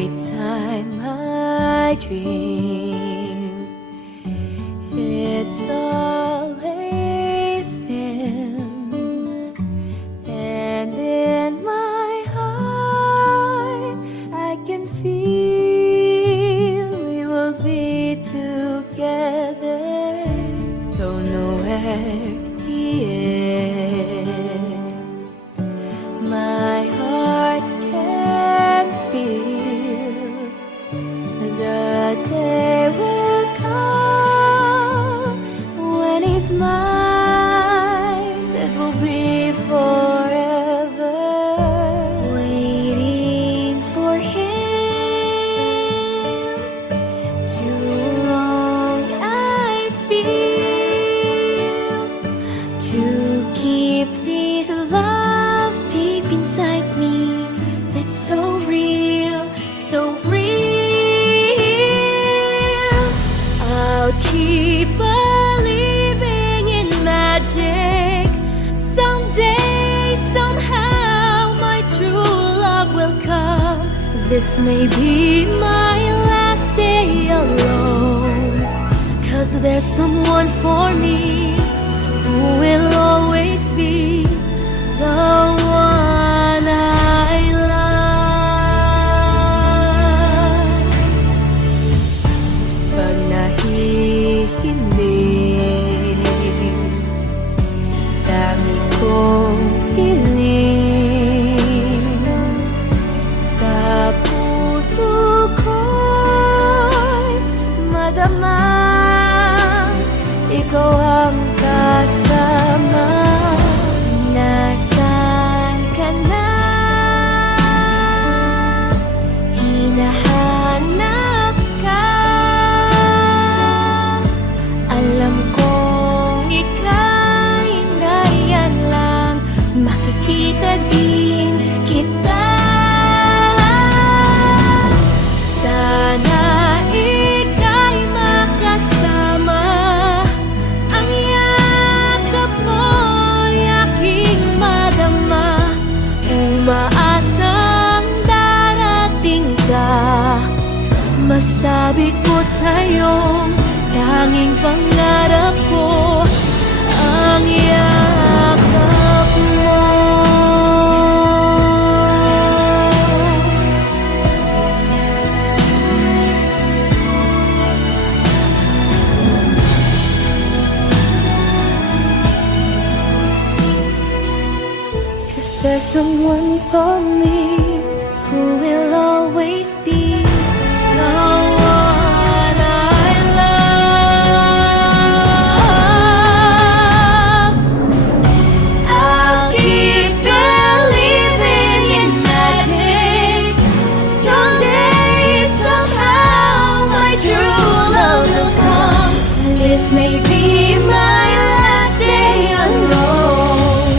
every time I dream, it's always him. And in my heart I can feel we will be together. Don't know where he is, my heart can feel the day will come when he's mine. That will be forever, waiting for him. Too long I feel to keep this love deep inside me. That's so real, so real. I'll keep believing in magic. Someday, somehow, my true love will come. This may be my last day alone, 'cause there's someone for me who will always be the one I love. Pag nahihiling, tangi kong hiling, sa puso ko'y madama, ikaw ang kasama. Nasaan ka na? Hinahanap ka. Alam kong ika'y nariyan lang, makikita din kita. Sana ika'y makasama, ang yakap mo'y aking madama. Umaasang darating ka, masabi ko sa'yong tanging pangarap ko ang yakap mo. 'Cause there's someone for me who will always be the one I love. I'll keep believing in magic. Someday, somehow, my true love will come. This may be my last day alone,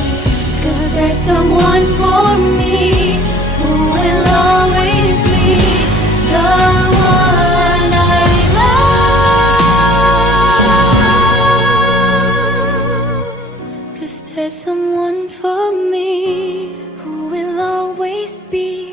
'cause there's someone for me who will always be the one I love. 'Cause there's someone for me who will always be